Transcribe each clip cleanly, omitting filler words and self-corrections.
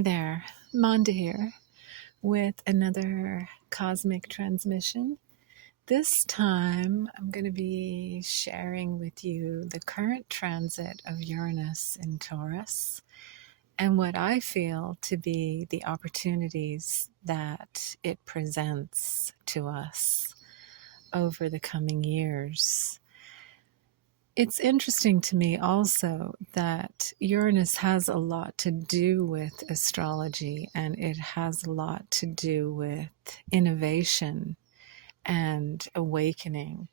Hi there, Manda here with another cosmic transmission. This time I'm going to be sharing with you the current transit of Uranus in Taurus and what I feel to be the opportunities that it presents to us over the coming years. It's interesting to me also that Uranus has a lot to do with astrology, and it has a lot to do with innovation and awakening.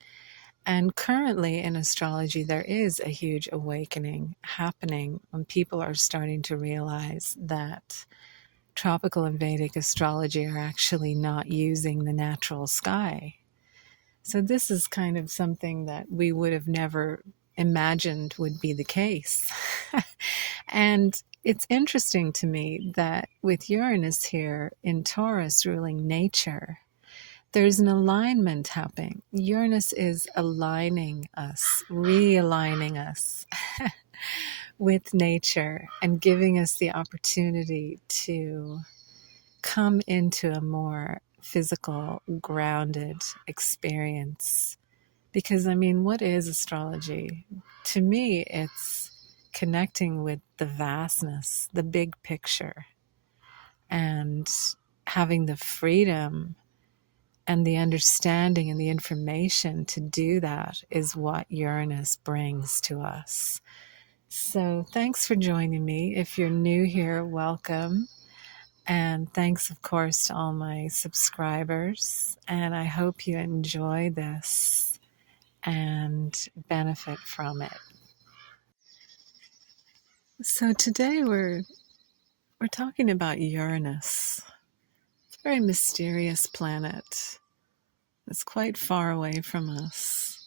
And currently in astrology, there is a huge awakening happening when people are starting to realize that tropical and Vedic astrology are actually not using the natural sky. So this is kind of something that we would have never imagined would be the case. And it's interesting to me that with Uranus here in Taurus ruling nature, there's an alignment happening. Uranus is aligning us, realigning us with nature and giving us the opportunity to come into a more physical, grounded experience. Because, what is astrology? To me, it's connecting with the vastness, the big picture, and having the freedom and the understanding and the information to do that is what Uranus brings to us. So thanks for joining me. If you're new here, welcome. And thanks, of course, to all my subscribers. And I hope you enjoy this and benefit from it. So today we're talking about Uranus. It's a very mysterious planet. It's quite far away from us.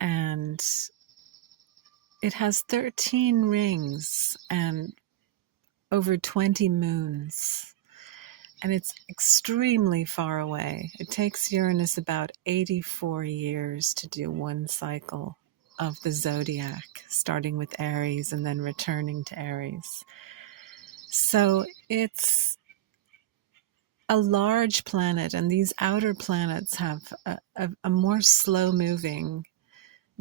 And it has 13 rings and over 20 moons. And it's extremely far away. It takes Uranus about 84 years to do one cycle of the zodiac, starting with Aries and then returning to Aries. So it's a large planet, and these outer planets have a more slow-moving,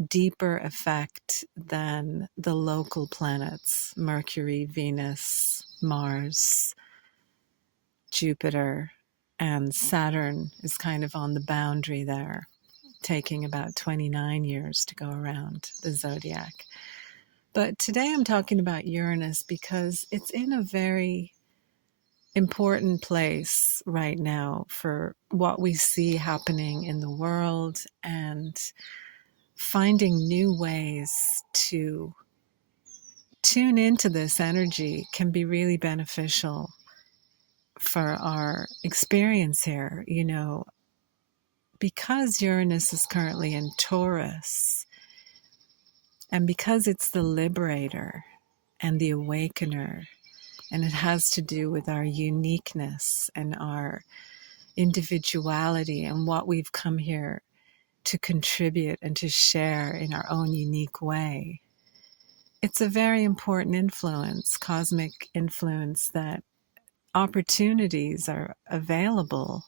deeper effect than the local planets, Mercury, Venus, Mars, Jupiter, and Saturn is kind of on the boundary there, taking about 29 years to go around the zodiac. But today I'm talking about Uranus because it's in a very important place right now for what we see happening in the world, and finding new ways to tune into this energy can be really beneficial for our experience here. Because Uranus is currently in Taurus, and because it's the liberator and the awakener, and it has to do with our uniqueness and our individuality and what we've come here to contribute and to share in our own unique way. It's a very important influence, cosmic influence, that opportunities are available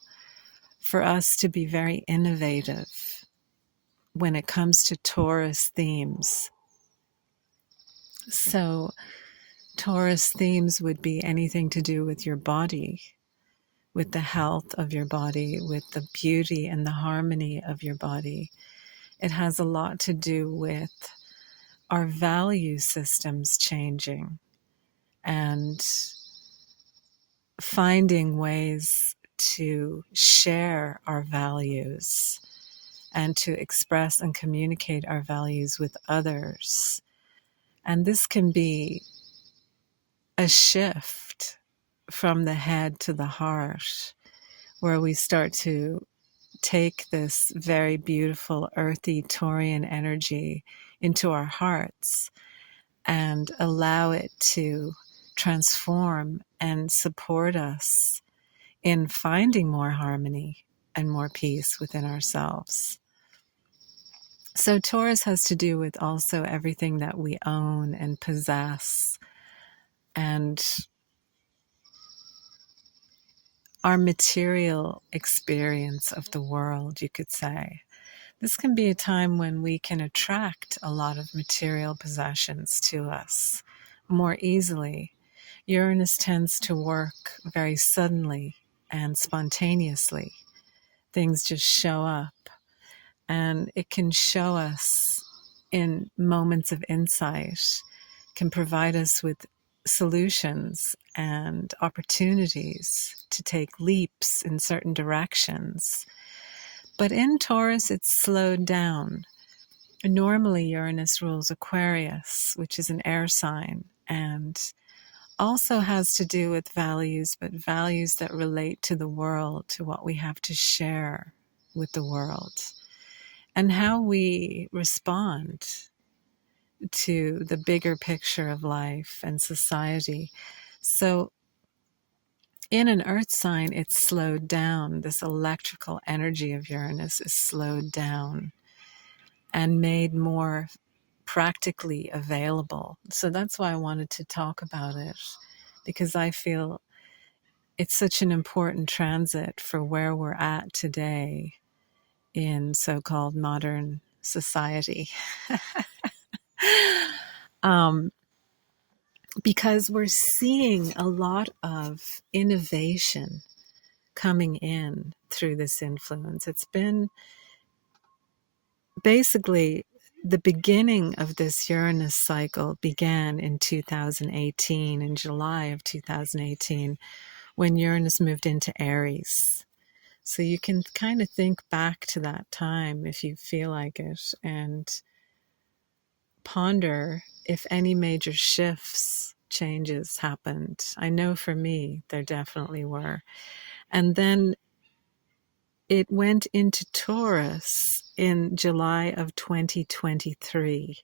for us to be very innovative when it comes to Taurus themes. So Taurus themes would be anything to do with your body, with the health of your body, with the beauty and the harmony of your body. It has a lot to do with our value systems changing and finding ways to share our values and to express and communicate our values with others. And this can be a shift from the head to the heart, where we start to take this very beautiful earthy Taurian energy into our hearts and allow it to transform and support us in finding more harmony and more peace within ourselves. So Taurus has to do with also everything that we own and possess, and our material experience of the world, you could say. This can be a time when we can attract a lot of material possessions to us more easily. Uranus tends to work very suddenly and spontaneously. Things just show up, and it can show us in moments of insight, can provide us with solutions and opportunities to take leaps in certain directions. But in Taurus, it's slowed down. Normally, Uranus rules Aquarius, which is an air sign, and also has to do with values, but values that relate to the world, to what we have to share with the world, and how we respond to the bigger picture of life and society. So in an earth sign, it's slowed down. This electrical energy of Uranus is slowed down and made more practically available. So that's why I wanted to talk about it, because I feel it's such an important transit for where we're at today in so-called modern society. um, because we're seeing a lot of innovation coming in through this influence. It's been basically the beginning of this Uranus cycle began in 2018, in July of 2018, when Uranus moved into Aries. So you can kind of think back to that time if you feel like it, and ponder if any major shifts, changes happened. I know for me, there definitely were. And then it went into Taurus in July of 2023,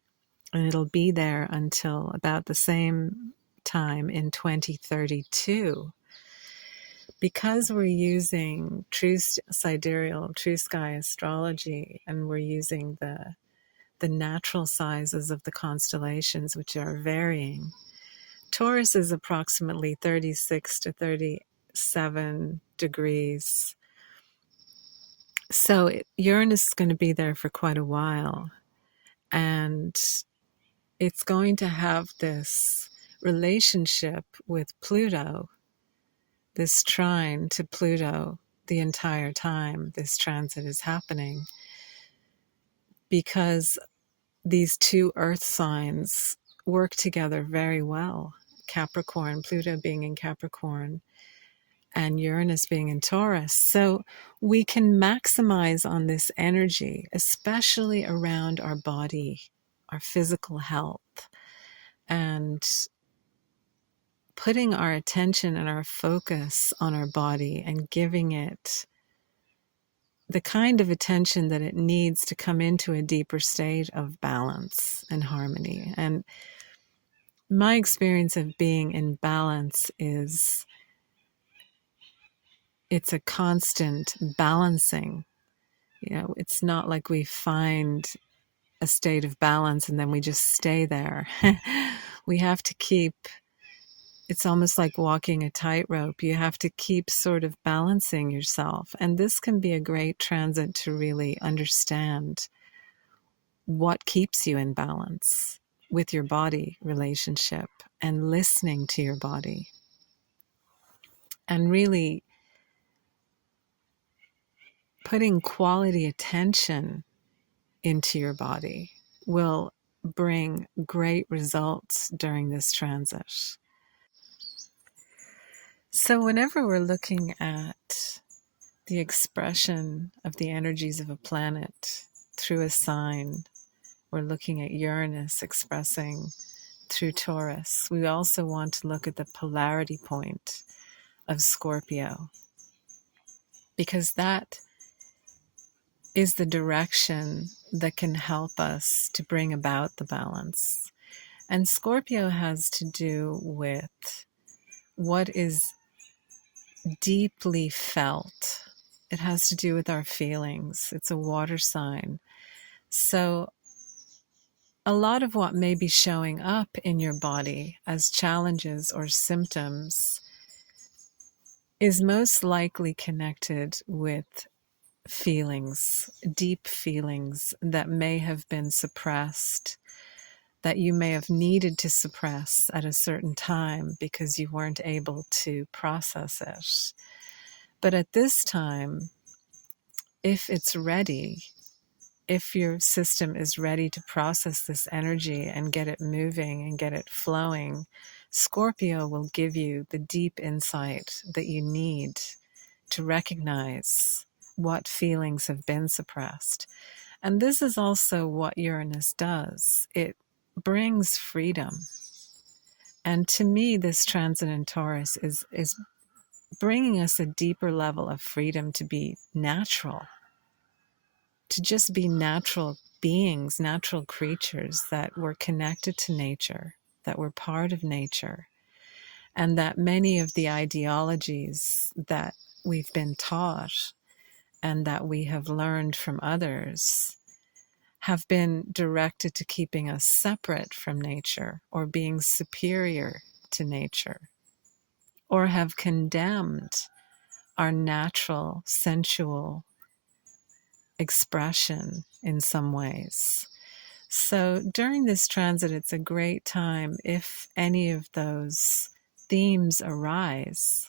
and it'll be there until about the same time in 2032. Because we're using true sidereal, true sky astrology, and we're using the natural sizes of the constellations, which are varying, Taurus is approximately 36 to 37 degrees. So Uranus is going to be there for quite a while, and it's going to have this relationship with Pluto, this trine to Pluto the entire time this transit is happening, because these two earth signs work together very well. Capricorn, Pluto being in Capricorn, and Uranus being in Taurus. So we can maximize on this energy, especially around our body, our physical health, and putting our attention and our focus on our body and giving it the kind of attention that it needs to come into a deeper state of balance and harmony. And my experience of being in balance is it's a constant balancing. You know, it's not like we find a state of balance and then we just stay there. We have to keep, it's almost like walking a tightrope. You have to keep sort of balancing yourself. And this can be a great transit to really understand what keeps you in balance with your body relationship and listening to your body. And really putting quality attention into your body will bring great results during this transit. So whenever we're looking at the expression of the energies of a planet through a sign, we're looking at Uranus expressing through Taurus. We also want to look at the polarity point of Scorpio, because that is the direction that can help us to bring about the balance. And Scorpio has to do with what is deeply felt. It has to do with our feelings. It's a water sign. So a lot of what may be showing up in your body as challenges or symptoms is most likely connected with feelings, deep feelings that may have been suppressed, that you may have needed to suppress at a certain time because you weren't able to process it. But at this time, if it's ready, if your system is ready to process this energy and get it moving and get it flowing, Scorpio will give you the deep insight that you need to recognize what feelings have been suppressed. And this is also what Uranus does. It brings freedom. And to me, this transit in Taurus is bringing us a deeper level of freedom to be natural, to just be natural beings, natural creatures that were connected to nature, that were part of nature, and that many of the ideologies that we've been taught and that we have learned from others have been directed to keeping us separate from nature or being superior to nature, or have condemned our natural, sensual expression in some ways. So during this transit, it's a great time, if any of those themes arise,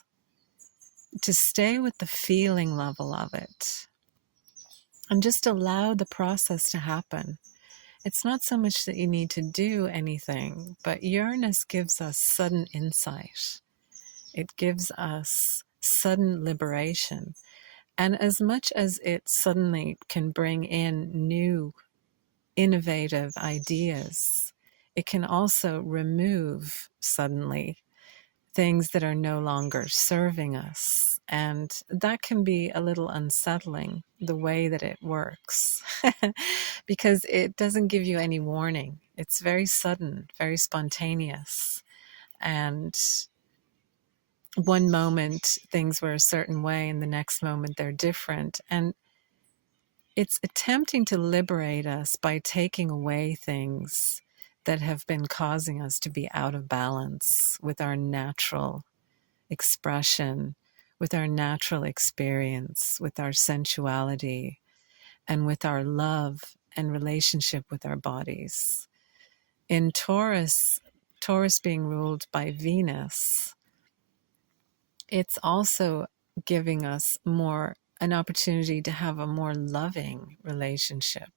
to stay with the feeling level of it and just allow the process to happen. It's not so much that you need to do anything, but Uranus gives us sudden insight. It gives us sudden liberation. And as much as it suddenly can bring in new, innovative ideas, it can also remove suddenly things that are no longer serving us. And that can be a little unsettling, the way that it works, because it doesn't give you any warning. It's very sudden, very spontaneous. And one moment things were a certain way, and the next moment they're different. And it's attempting to liberate us by taking away things that have been causing us to be out of balance with our natural expression, with our natural experience, with our sensuality, and with our love and relationship with our bodies. In Taurus, Taurus being ruled by Venus, it's also giving us more an opportunity to have a more loving relationship,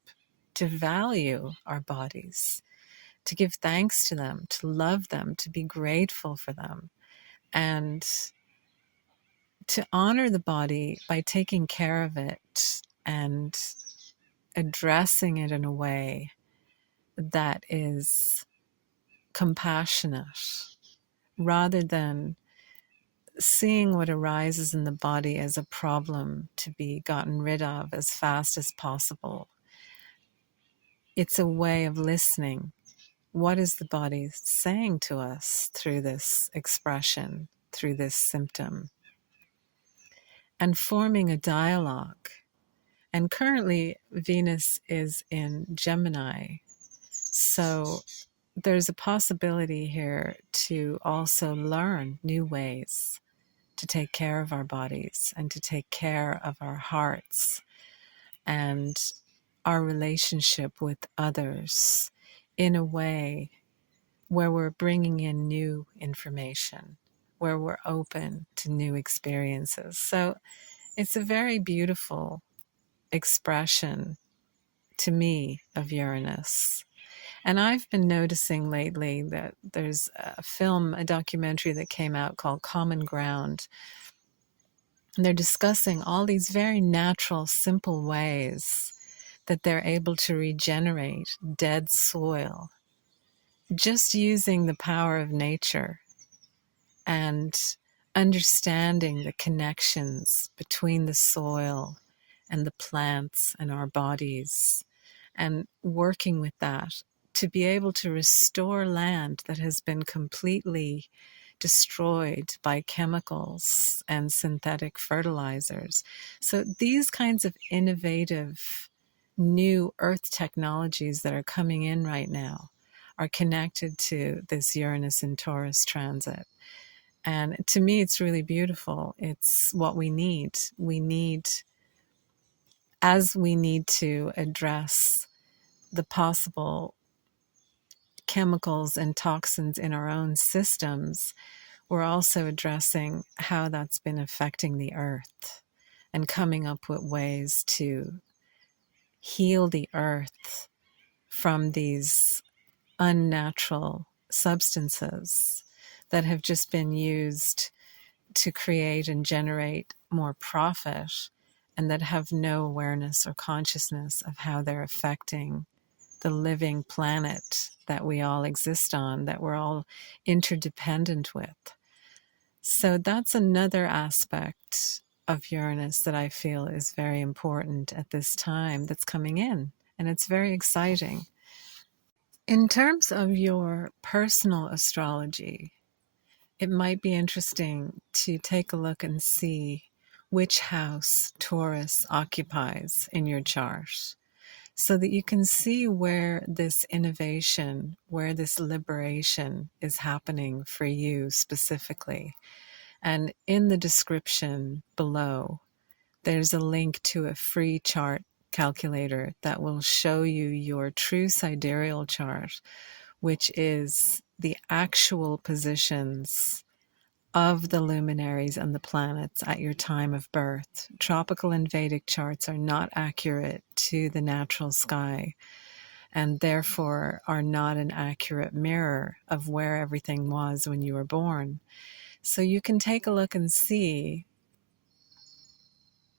to value our bodies, to give thanks to them, to love them, to be grateful for them, and to honor the body by taking care of it and addressing it in a way that is compassionate, rather than seeing what arises in the body as a problem to be gotten rid of as fast as possible. It's a way of listening. What is the body saying to us through this expression, through this symptom? And forming a dialogue. And currently, Venus is in Gemini. So there's a possibility here to also learn new ways to take care of our bodies and to take care of our hearts and our relationship with others in a way where we're bringing in new information, where we're open to new experiences. So it's a very beautiful expression to me of Uranus. And I've been noticing lately that there's a film, a documentary that came out called Common Ground. And they're discussing all these very natural, simple ways that they're able to regenerate dead soil just using the power of nature and understanding the connections between the soil and the plants and our bodies, and working with that to be able to restore land that has been completely destroyed by chemicals and synthetic fertilizers. So these kinds of innovative new earth technologies that are coming in right now are connected to this Uranus and Taurus transit. And to me, it's really beautiful. It's what we need. As we need to address the possible chemicals and toxins in our own systems, we're also addressing how that's been affecting the earth and coming up with ways to heal the earth from these unnatural substances that have just been used to create and generate more profit, and that have no awareness or consciousness of how they're affecting the living planet that we all exist on, that we're all interdependent with. So that's another aspect of Uranus that I feel is very important at this time that's coming in, and it's very exciting. In terms of your personal astrology, it might be interesting to take a look and see which house Taurus occupies in your chart, so that you can see where this innovation, where this liberation is happening for you specifically. And in the description below, there's a link to a free chart calculator that will show you your true sidereal chart, which is the actual positions of the luminaries and the planets at your time of birth. Tropical and Vedic charts are not accurate to the natural sky, and therefore are not an accurate mirror of where everything was when you were born. So you can take a look and see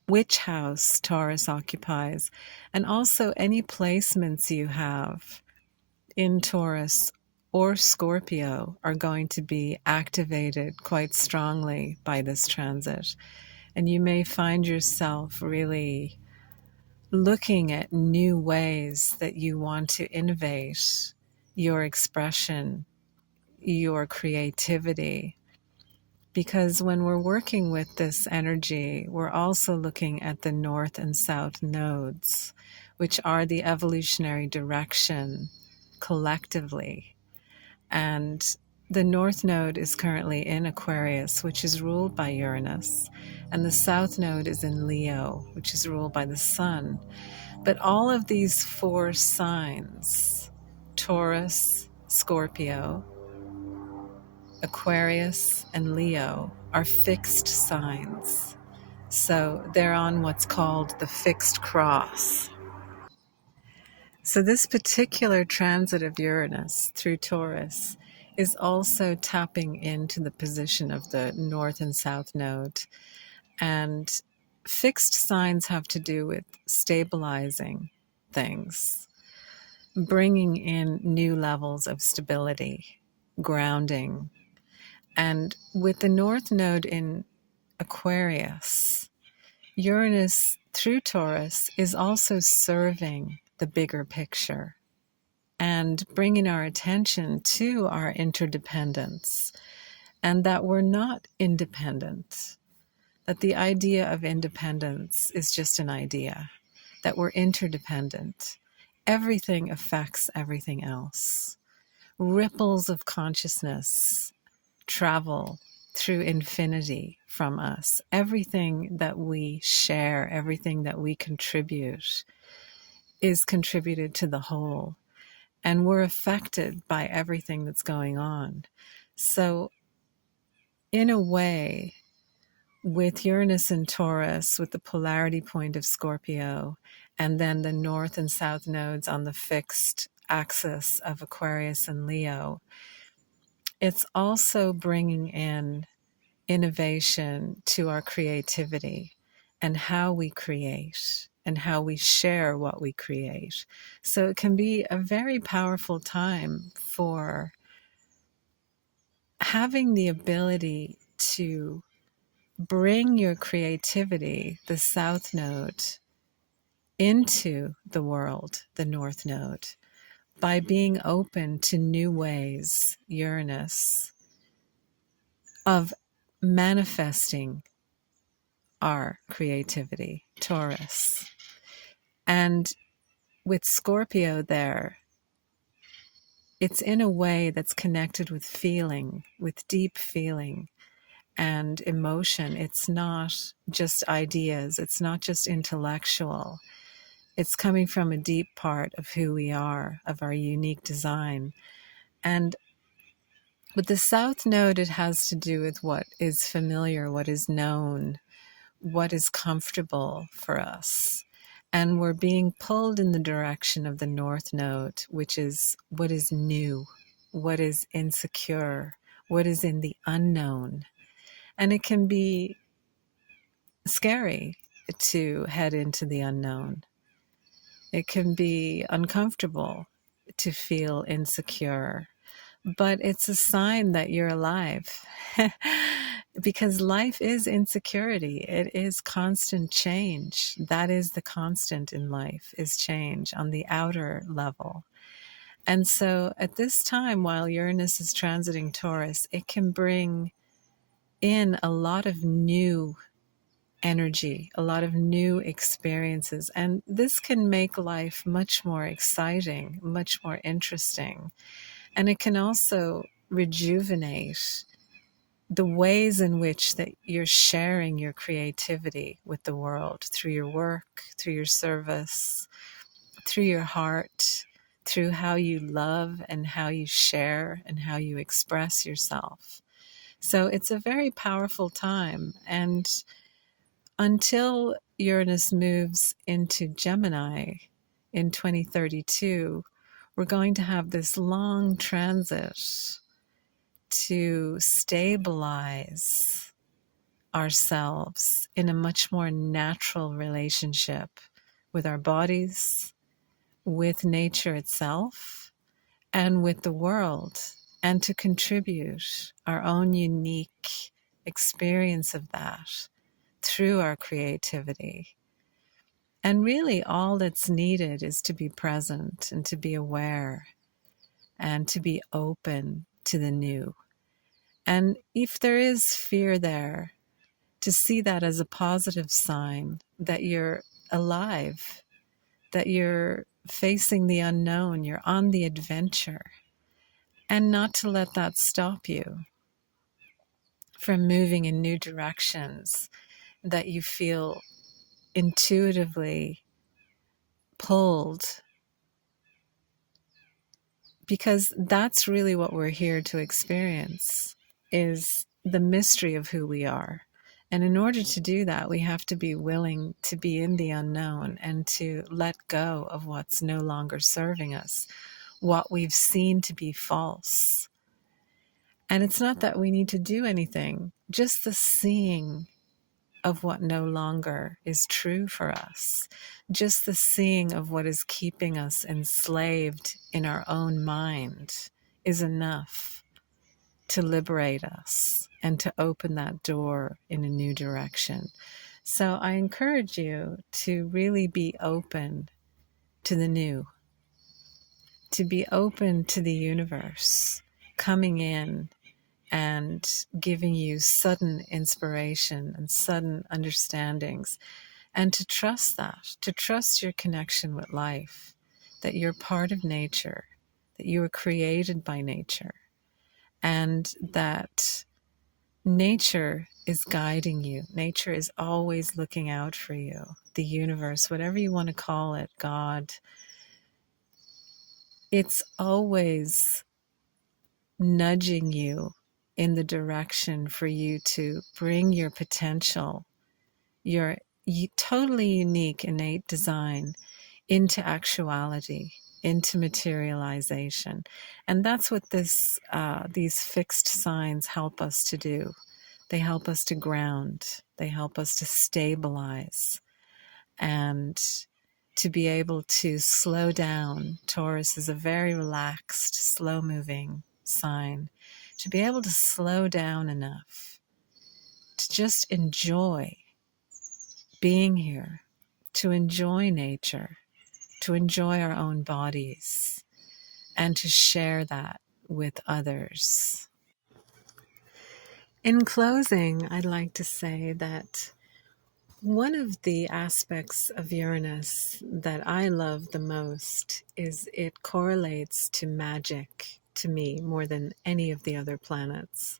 which house Taurus occupies, and also any placements you have in Taurus or Scorpio are going to be activated quite strongly by this transit. And you may find yourself really looking at new ways that you want to innovate your expression, your creativity. Because when we're working with this energy, we're also looking at the north and south nodes, which are the evolutionary direction collectively. And the north node is currently in Aquarius, which is ruled by Uranus, and the south node is in Leo, which is ruled by the sun. But all of these four signs, Taurus, Scorpio, Aquarius, and Leo, are fixed signs. So they're on what's called the fixed cross. So this particular transit of Uranus through Taurus is also tapping into the position of the north and south node. And fixed signs have to do with stabilizing things, bringing in new levels of stability, grounding. And with the north node in Aquarius, Uranus through Taurus is also serving the bigger picture and bringing our attention to our interdependence, and that we're not independent, that the idea of independence is just an idea, that we're interdependent. Everything affects everything else. Ripples of consciousness travel through infinity from us. Everything that we share, everything that we contribute is contributed to the whole. And we're affected by everything that's going on. So in a way, with Uranus and Taurus, with the polarity point of Scorpio, and then the north and south nodes on the fixed axis of Aquarius and Leo, it's also bringing in innovation to our creativity and how we create and how we share what we create. So it can be a very powerful time for having the ability to bring your creativity, the south node, into the world, the north node, by being open to new ways, Uranus, of manifesting our creativity, Taurus. And with Scorpio there, it's in a way that's connected with feeling, with deep feeling, and emotion. It's not just ideas, it's not just intellectual. It's coming from a deep part of who we are, of our unique design. And with the South Node, it has to do with what is familiar, what is known, what is comfortable for us. And we're being pulled in the direction of the North Node, which is what is new, what is insecure, what is in the unknown. And it can be scary to head into the unknown. It can be uncomfortable to feel insecure, but it's a sign that you're alive. Because life is insecurity. It is constant change. That is the constant in life, is change on the outer level. And so at this time, while Uranus is transiting Taurus, it can bring in a lot of new energy, a lot of new experiences. And this can make life much more exciting, much more interesting. And it can also rejuvenate the ways in which that you're sharing your creativity with the world through your work, through your service, through your heart, through how you love and how you share and how you express yourself. So it's a very powerful time. And until Uranus moves into Gemini in 2032, we're going to have this long transit to stabilize ourselves in a much more natural relationship with our bodies, with nature itself, and with the world, and to contribute our own unique experience of that through our creativity. And really, all that's needed is to be present and to be aware and to be open to the new. And if there is fear there, to see that as a positive sign that you're alive, that you're facing the unknown, you're on the adventure, and not to let that stop you from moving in new directions that you feel intuitively pulled, because that's really what we're here to experience, is the mystery of who we are. And in order to do that, we have to be willing to be in the unknown and to let go of what's no longer serving us, what we've seen to be false. And it's not that we need to do anything, just the seeing of what no longer is true for us, just the seeing of what is keeping us enslaved in our own mind is enough to liberate us and to open that door in a new direction. So I encourage you to really be open to the new, to be open to the universe coming in and giving you sudden inspiration and sudden understandings, and to trust that, to trust your connection with life, that you're part of nature, that you were created by nature, and that nature is guiding you. Nature is always looking out for you. The universe, whatever you want to call it, God, it's always nudging you in the direction for you to bring your potential, your totally unique innate design into actuality, into materialization. And that's what these fixed signs help us to do. They help us to ground, they help us to stabilize, and to be able to slow down. Taurus is a very relaxed, slow-moving sign. To be able to slow down enough to just enjoy being here, to enjoy nature, to enjoy our own bodies, and to share that with others. In closing, I'd like to say that one of the aspects of Uranus that I love the most is it correlates to magic to me more than any of the other planets.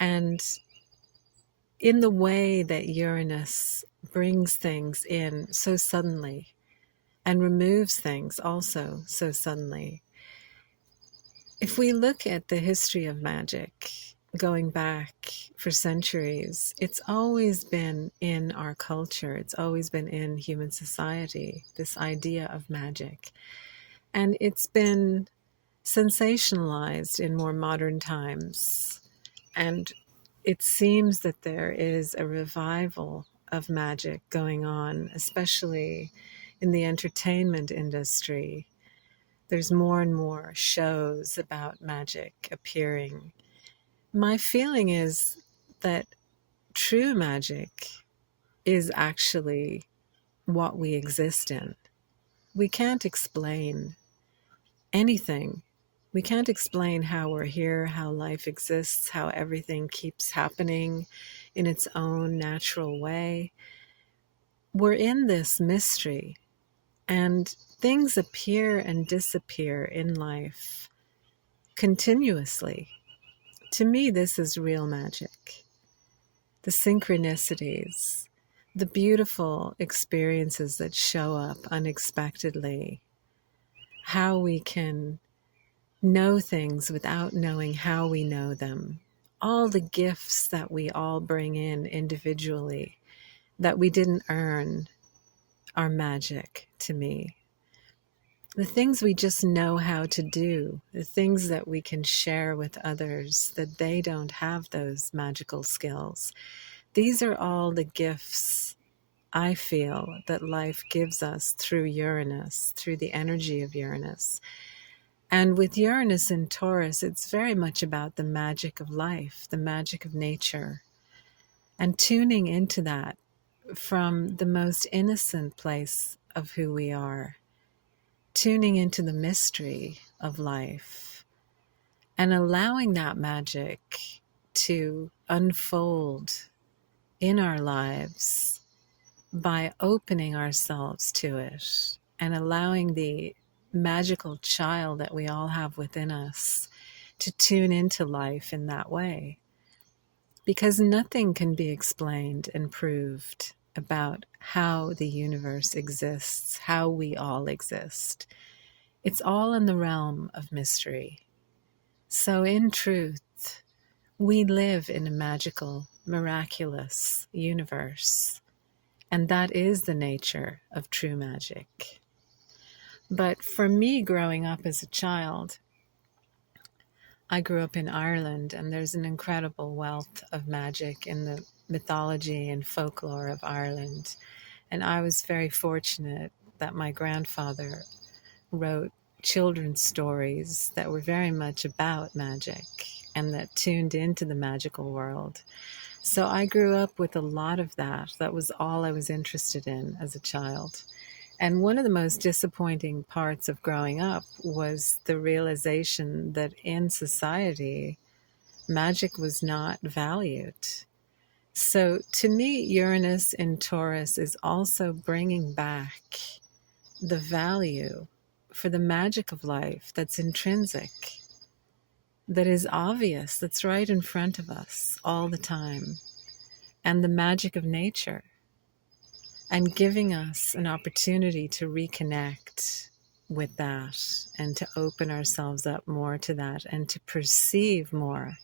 And in the way that Uranus brings things in so suddenly and removes things also so suddenly. If we look at the history of magic, going back for centuries, it's always been in our culture, it's always been in human society, this idea of magic. And it's been sensationalized in more modern times. And it seems that there is a revival of magic going on, especially in the entertainment industry. There's more and more shows about magic appearing. My feeling is that true magic is actually what we exist in. We can't explain anything. We can't explain how we're here, how life exists, how everything keeps happening in its own natural way. We're in this mystery, and things appear and disappear in life continuously. To me, this is real magic. The synchronicities, the beautiful experiences that show up unexpectedly, how we can know things without knowing how we know them, all the gifts that we all bring in individually that we didn't earn are magic to me. The things we just know how to do, the things that we can share with others, that they don't have those magical skills. These are all the gifts I feel that life gives us through Uranus, through the energy of Uranus. And with Uranus in Taurus, it's very much about the magic of life, the magic of nature, and tuning into that from the most innocent place of who we are, tuning into the mystery of life and allowing that magic to unfold in our lives by opening ourselves to it and allowing the magical child that we all have within us to tune into life in that way. Because nothing can be explained and proved about how the universe exists, how we all exist. It's all in the realm of mystery. So in truth, we live in a magical, miraculous universe. And that is the nature of true magic. But for me, growing up as a child, I grew up in Ireland, and there's an incredible wealth of magic in the mythology and folklore of Ireland. And I was very fortunate that my grandfather wrote children's stories that were very much about magic and that tuned into the magical world. So I grew up with a lot of that. That was all I was interested in as a child. And one of the most disappointing parts of growing up was the realization that in society, magic was not valued. So to me, Uranus in Taurus is also bringing back the value for the magic of life that's intrinsic, that is obvious, that's right in front of us all the time, and the magic of nature, and giving us an opportunity to reconnect with that and to open ourselves up more to that and to perceive more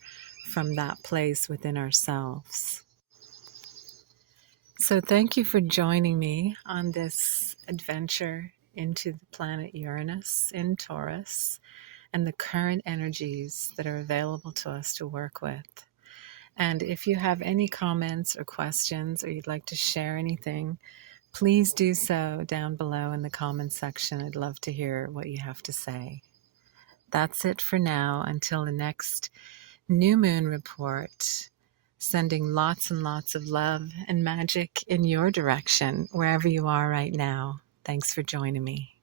from that place within ourselves. So thank you for joining me on this adventure into the planet Uranus in Taurus and the current energies that are available to us to work with. And if you have any comments or questions, or you'd like to share anything, please do so down below in the comments section. I'd love to hear what you have to say. That's it for now until the next new moon report. Sending lots and lots of love and magic in your direction, wherever you are right now. Thanks for joining me.